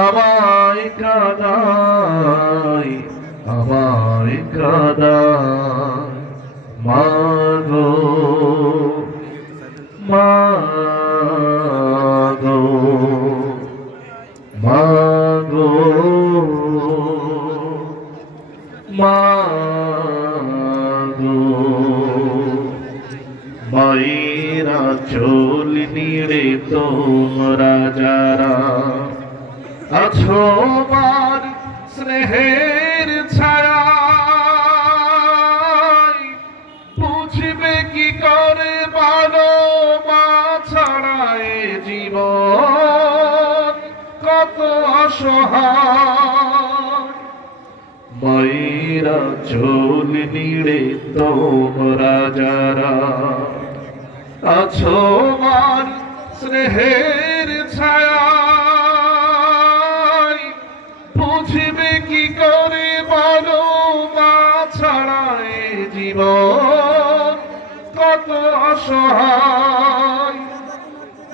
আমায় কাঁদায়, আমায় কাঁদায় মাগো, মাগো, মাগো, মাগো। মায়েরা চোল নিড়ে তোমরা যারা আছো আমার স্নেহের ছায়ায়, বুঝবে কি করে বলো মা ছাড়া এ জীবন কত অসহায়। মায়েরা চোল নিড়ে তোমরা যারা আছো আমার স্নেহের ছায়ায়, বুঝবে কি করে বলো মা ছাড়া এ জীবন কত অসহায়।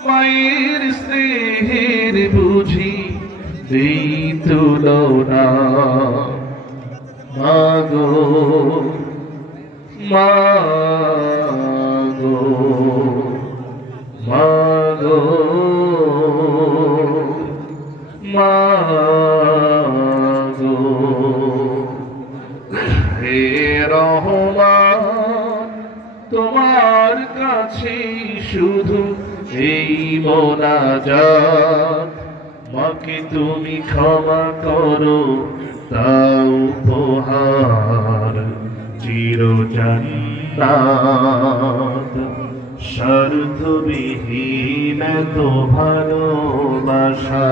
মায়ের স্নেহের বুঝি এই তুলনা, মাগো, মাগো, মাগো, মাগো। হে রহমান, তোমার কাছে শুধু এই মোনাজাত, মাকে তুমি ক্ষমা করো দাও উপহার চির জান্নাত। স্বার্থবিহীন তো ভালোবাসা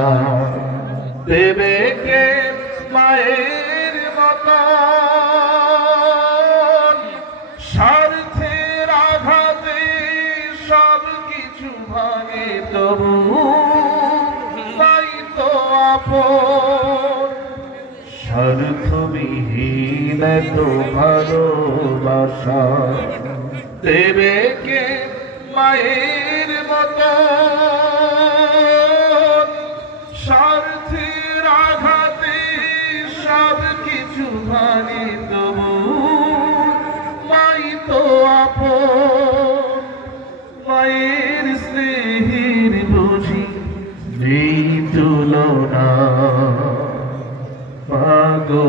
দেবে কে মায়ের মতন, স্বার্থের আঘাতে সব কিছু ভাঙে তবু তাই তো আপন। স্বার্থবিহীন তো ভালোবাসা দেবে কে মায়ের মতন, স্বার্থের আঘাতে সব কিছু ভাঙে তবু মাই তো আপন। মায়ের স্নেহের বুঝি নেই তুলনা, মাগো।